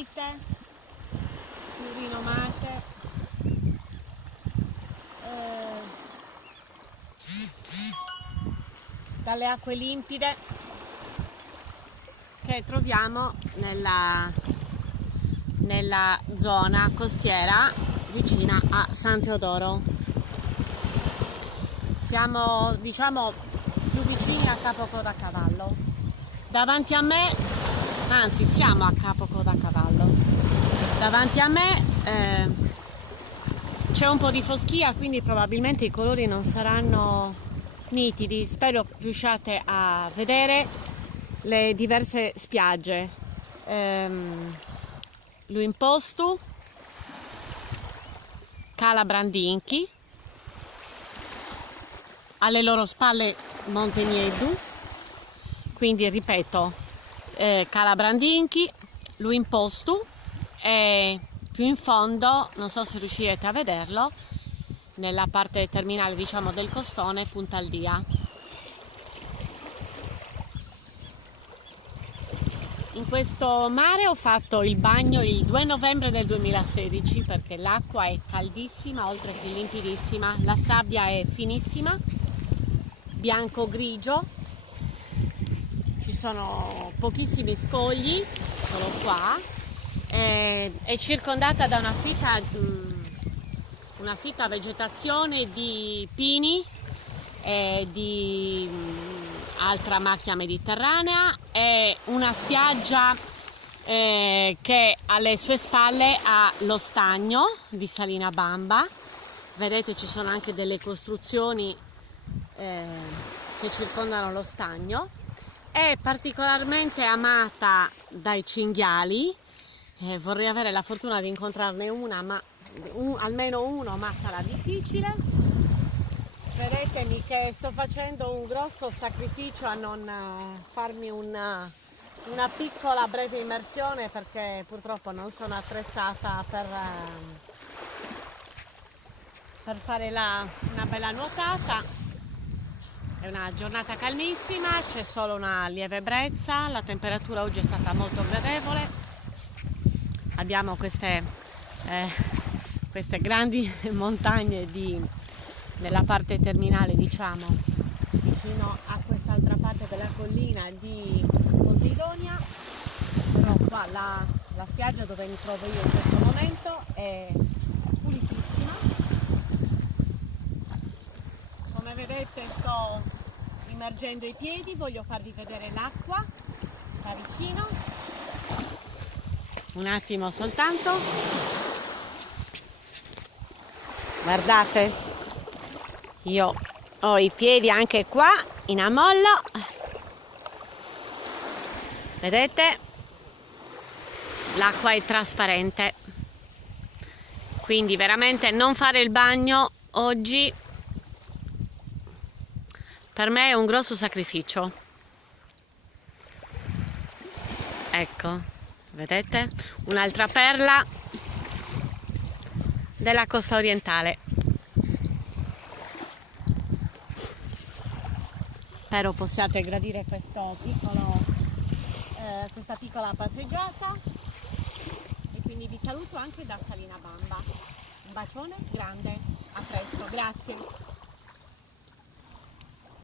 vite, più rinomate, dalle acque limpide che troviamo nella zona costiera vicina a San Teodoro. Siamo, diciamo, più vicini a Capo Codacavallo. Davanti a me, anzi siamo a Capo Codacavallo. Davanti a me c'è un po' di foschia, quindi probabilmente i colori non saranno nitidi. Spero riusciate a vedere le diverse spiagge. Luimpostu, Cala Brandinchi, alle loro spalle Monte Nieddu, quindi ripeto, Cala Brandinchi, Luimpostu e più in fondo, non so se riuscirete a vederlo, nella parte terminale diciamo del costone, Punta Aldia. In questo mare ho fatto il bagno il 2 novembre del 2016 perché l'acqua è caldissima, oltre che limpidissima, la sabbia è finissima, bianco-grigio, ci sono pochissimi scogli, solo qua, è circondata da una fitta vegetazione di pini e di altra macchia mediterranea e una spiaggia che alle sue spalle ha lo stagno di Salina Bamba. Vedete, ci sono anche delle costruzioni che circondano lo stagno. È particolarmente amata dai cinghiali, vorrei avere la fortuna di incontrarne una, ma almeno uno, ma sarà difficile. Vedetemi che sto facendo un grosso sacrificio a non farmi una piccola breve immersione perché purtroppo non sono attrezzata per fare una bella nuotata. È una giornata calmissima, c'è solo una lieve brezza, la temperatura oggi è stata molto gradevole. Abbiamo queste grandi montagne nella parte terminale, diciamo, vicino a quest'altra parte della collina di Poseidonia, però qua la spiaggia dove mi trovo io in questo momento è pulitissima. Come vedete sto immergendo i piedi, voglio farvi vedere l'acqua da vicino, un attimo soltanto, guardate, io ho i piedi anche qua in ammollo, vedete, l'acqua è trasparente, quindi veramente non fare il bagno oggi per me è un grosso sacrificio. Ecco, vedete? Un'altra perla della costa orientale. Spero possiate gradire questa piccola passeggiata e quindi vi saluto anche da Salina Bamba. Un bacione grande, a presto, grazie.